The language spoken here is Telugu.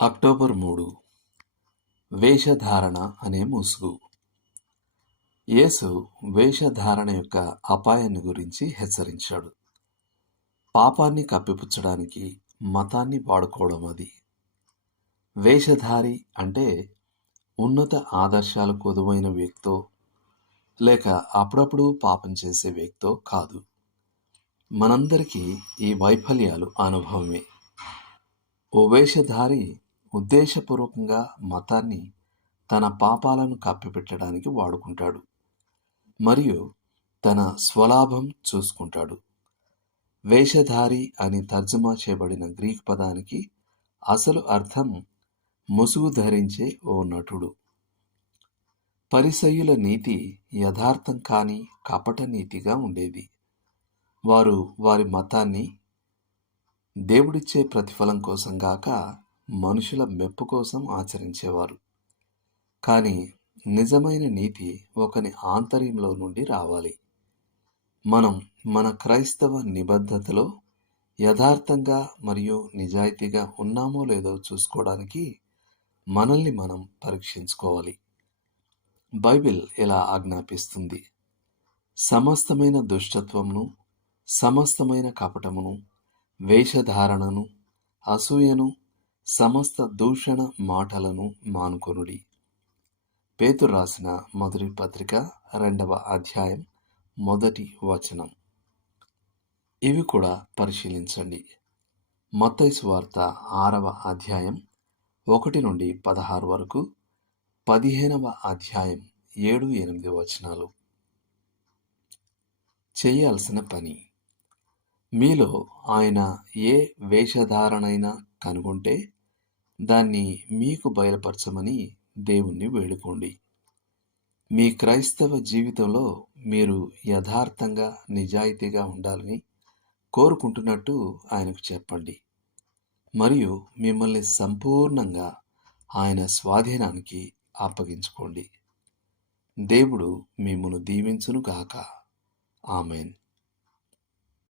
అక్టోబర్ 3 వేషధారణ అనే ముసుగు. యేసు వేషధారణ యొక్క అపాయాన్ని గురించి హెచ్చరించాడు. పాపాన్ని కప్పిపుచ్చడానికి మతాన్ని వాడుకోవడం అది. వేషధారి అంటే ఉన్నత ఆదర్శాలు కొదువైన వ్యక్తో లేక అప్పుడప్పుడు పాపం చేసే వ్యక్తో కాదు. మనందరికీ ఈ వైఫల్యాలు అనుభవమే. ఓ వేషధారి ఉద్దేశపూర్వకంగా మతాన్ని తన పాపాలను కప్పిపెట్టడానికి వాడుకుంటాడు మరియు తన స్వలాభం చూసుకుంటాడు. వేషధారి అని తర్జుమా చేయబడిన గ్రీకు పదానికి అసలు అర్థం ముసుగు ధరించే ఓ నటుడు. పరిసయ్యుల నీతి యథార్థం కాని కపట నీతిగా ఉండేది. వారు వారి మతాన్ని దేవుడిచ్చే ప్రతిఫలం కోసం గాక మనుషుల మెప్పు కోసం ఆచరించేవారు. కానీ నిజమైన నీతి ఒకని ఆంతర్యంలో నుండి రావాలి. మనం మన క్రైస్తవ నిబద్ధతలో యథార్థంగా మరియు నిజాయితీగా ఉన్నామో లేదో చూసుకోవడానికి మనల్ని మనం పరీక్షించుకోవాలి. బైబిల్ ఇలా ఆజ్ఞాపిస్తుంది: సమస్తమైన దుష్టత్వమును, సమస్తమైన కపటమును, వేషధారణను, అసూయను, సమస్త దూషణ మాటలను మానుకొనుడి. పేతురు రాసిన మొదటి పత్రిక 2వ అధ్యాయం 1వ వచనం. ఇవి కూడా పరిశీలించండి. మత్తయి సువార్త 6వ అధ్యాయం 1 నుండి 16 వరకు, 15వ అధ్యాయం 7-8 వచనాలు. చేయాల్సిన పని. మీలో ఆయన ఏ వేషధారణైనా కనుగొంటే దాన్ని మీకు బయలుపరచమని దేవుణ్ణి వేడుకోండి. మీ క్రైస్తవ జీవితంలో మీరు యథార్థంగా నిజాయితీగా ఉండాలని కోరుకుంటున్నట్టు ఆయనకు చెప్పండి మరియు మిమ్మల్ని సంపూర్ణంగా ఆయన స్వాధీనానికి అప్పగించుకోండి. దేవుడు మిమ్మును దీవించును గాక. ఆమేన్.